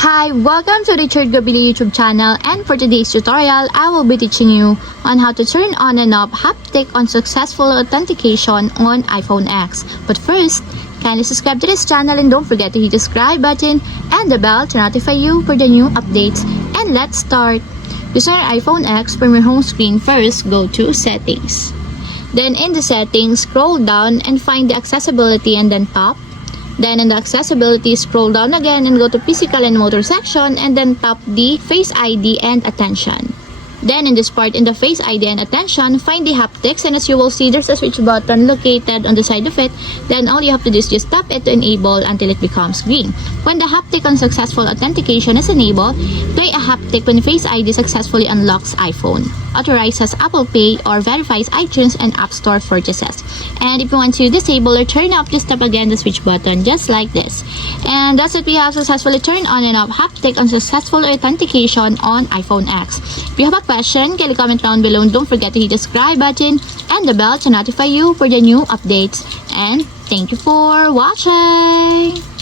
Hi, welcome to Richard Gabili YouTube channel, and for today's tutorial, I will be teaching you on how to turn on and off haptic on successful authentication on iPhone X. But first, kindly subscribe to this channel and don't forget to hit the subscribe button and the bell to notify you for the new updates. And let's start. Using your iPhone X, from your home screen, first go to Settings. Then in the Settings, scroll down and find the Accessibility and then tap. Then in the accessibility, scroll down again and go to physical and motor section and then tap the Face ID and attention. Then in this part, in the Face ID and attention, find the haptics, and as you will see, there's a switch button located on the side of it. Then all you have to do is just tap it to enable until it becomes green. When the haptic on successful authentication is enabled, play a haptic when Face ID successfully unlocks iPhone, authorizes Apple Pay, or verifies iTunes and App Store purchases. And if you want to disable or turn off, just tap again the switch button just like this. And that's it, we have successfully turned on and off haptic on successful authentication on iPhone X. If you have a question, kindly comment down below and don't forget to hit the subscribe button and the bell to notify you for the new updates. And thank you for watching!